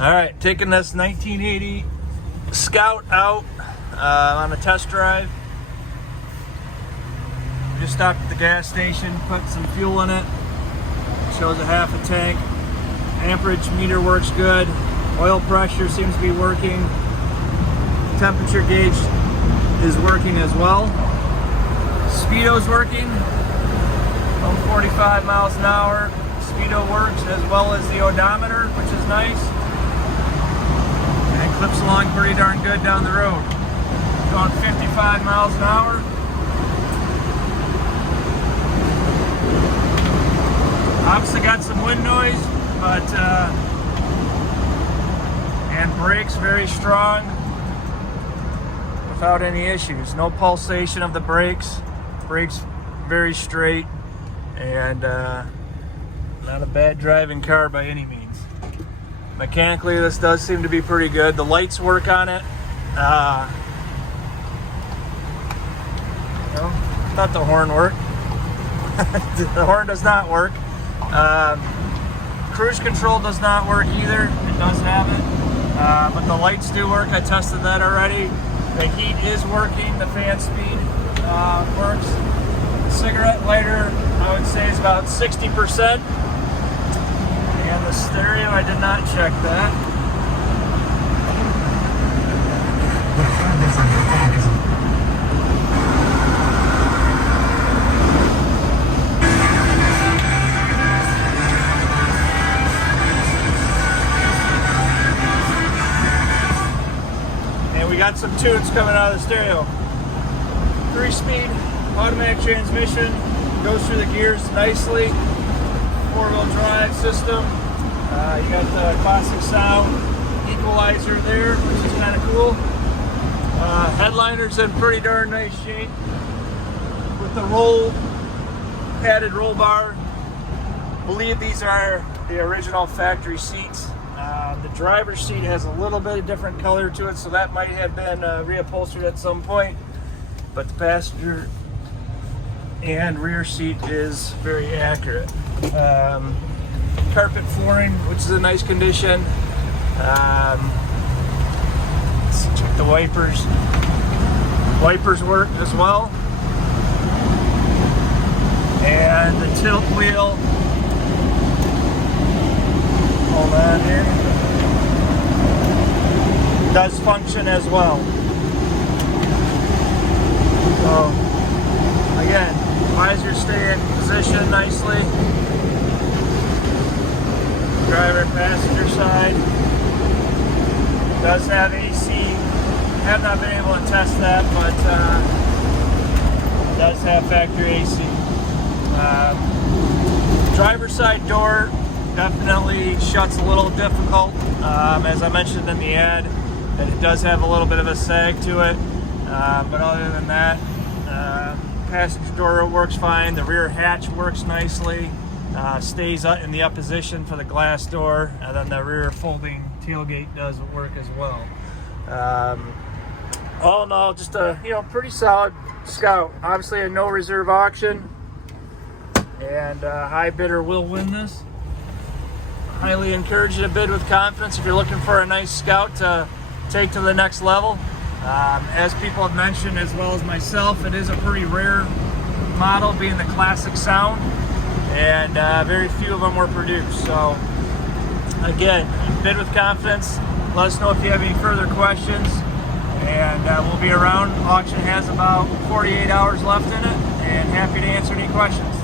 All right, taking this 1980 Scout out on a test drive. Just stopped at the gas station, put some fuel in it. Shows a half a tank. Amperage meter works good. Oil pressure seems to be working. Temperature gauge is working as well. Speedo's working. 45 miles an hour. Speedo works as well as the odometer, which is nice. And it clips along pretty darn good down the road. Going 55 miles an hour. Obviously got some wind noise, but and brakes very strong without any issues. No pulsation of the brakes. Brakes very straight, and not a bad driving car by any means. Mechanically, this does seem to be pretty good. The lights work on it. Thought the horn worked. The horn does not work. Cruise control does not work either. It does have it, but the lights do work. I tested that already. The heat is working. The fan speed works. The cigarette lighter, I would say, is about 60%. And the stereo, I did not check that. We got some tunes coming out of the stereo. 3-speed automatic transmission, goes through the gears nicely. 4-wheel drive system. You got the classic sound equalizer there, which is kind of cool. Headliner's in pretty darn nice shape with the padded roll bar. I believe these are the original factory seats. The driver's seat has a little bit of different color to it, so that might have been reupholstered at some point. But the passenger and rear seat is very accurate. Carpet flooring, which is in nice condition. Let's check the wipers. Wipers work as well. And the tilt wheel. Hold on here. Does function as well. So again, visor stay in position nicely. Driver and passenger side does have AC. Have not been able to test that, but does have factory AC. Driver's side door definitely shuts a little difficult, as I mentioned in the ad. That it does have a little bit of a sag to it, but other than that, passenger door works fine. The rear hatch works nicely, stays in the up position for the glass door, and then the rear folding tailgate does work as well. All in all, just a pretty solid Scout. Obviously a no reserve auction, and high bidder will win this. Highly encourage you to bid with confidence if you're looking for a nice Scout to take to the next level. As people have mentioned, as well as myself, it is a pretty rare model, being the classic sound, and very few of them were produced. So again, bid with confidence. Let us know if you have any further questions, and we'll be around. Auction has about 48 hours left in it, and happy to answer any questions.